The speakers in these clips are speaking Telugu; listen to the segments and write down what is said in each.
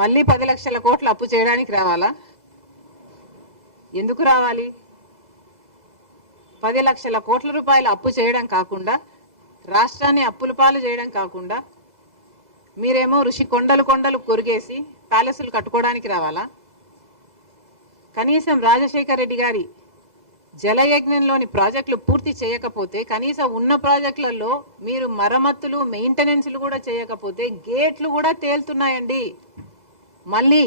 మళ్ళీ 10 లక్షల కోట్లు అప్పు చేయడానికి రావాలా? ఎందుకు రావాలి? 10 లక్షల కోట్ల రూపాయలు అప్పు చేయడం కాకుండా, రాష్ట్రాన్ని అప్పుల పాలు చేయడం కాకుండా, మీరేమో ఋషి కొండలు కొండలు కొరిగేసి ప్యాలెస్లు కట్టుకోవడానికి రావాలా? కనీసం రాజశేఖర్ రెడ్డి గారి జలయజ్ఞంలోని ప్రాజెక్టులు పూర్తి చేయకపోతే, కనీసం ఉన్న ప్రాజెక్టులలో మీరు మరమ్మతులు మెయింటెనెన్స్లు కూడా చేయకపోతే గేట్లు కూడా తేలుతున్నాయండి. మళ్ళీ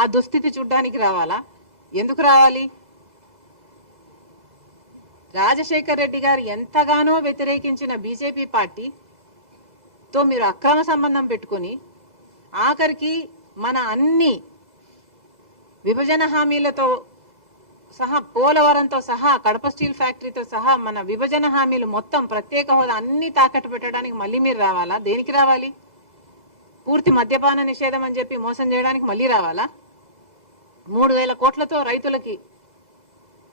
ఆ దుస్థితి చూడ్డానికి రావాలా? ఎందుకు రావాలి? రాజశేఖర్ రెడ్డి గారు ఎంతగానో వ్యతిరేకించిన బీజేపీ పార్టీతో మీరు అక్రమ సంబంధం పెట్టుకొని ఆఖరికి మన అన్ని విభజన హామీలతో సహా, పోలవరంతో సహా, కడప స్టీల్ ఫ్యాక్టరీతో సహా మన విభజన హామీలు మొత్తం, ప్రత్యేక హోదా అన్ని తాకట్టు పెట్టడానికి మళ్ళీ మీరు రావాలా? దేనికి రావాలి? పూర్తి మద్యపాన నిషేధం అని చెప్పి మోసం చేయడానికి మళ్ళీ రావాలా? 3,000 కోట్లతో రైతులకి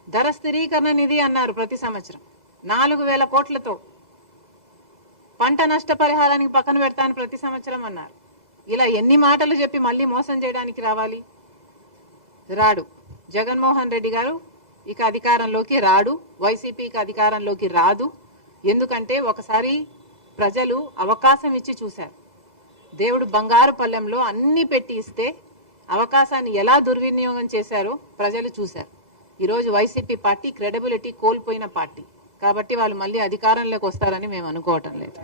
ధర స్థిరీకరణ నిధి అన్నారు ప్రతి సంవత్సరం. 4,000 కోట్లతో పంట నష్టపరిహారానికి పక్కన పెడతాను ప్రతి సంవత్సరం అన్నారు. ఇలా ఎన్ని మాటలు చెప్పి మళ్ళీ మోసం చేయడానికి రావాలి? రాడు. జగన్మోహన్ రెడ్డి గారు ఇక అధికారంలోకి రాడు, వైసీపీకి అధికారంలోకి రాదు. ఎందుకంటే ఒకసారి ప్రజలు అవకాశం ఇచ్చి చూశారు. దేవుడు బంగారు పల్లెంలో అన్ని పెట్టి ఇస్తే అవకాశాన్ని ఎలా దుర్వినియోగం చేశారో ప్రజలు చూశారు. ఈరోజు వైసీపీ పార్టీ క్రెడిబిలిటీ కోల్పోయిన పార్టీ. కాబట్టి వాళ్ళు మళ్ళీ అధికారంలోకి వస్తారని మేము అనుకోవటం లేదు.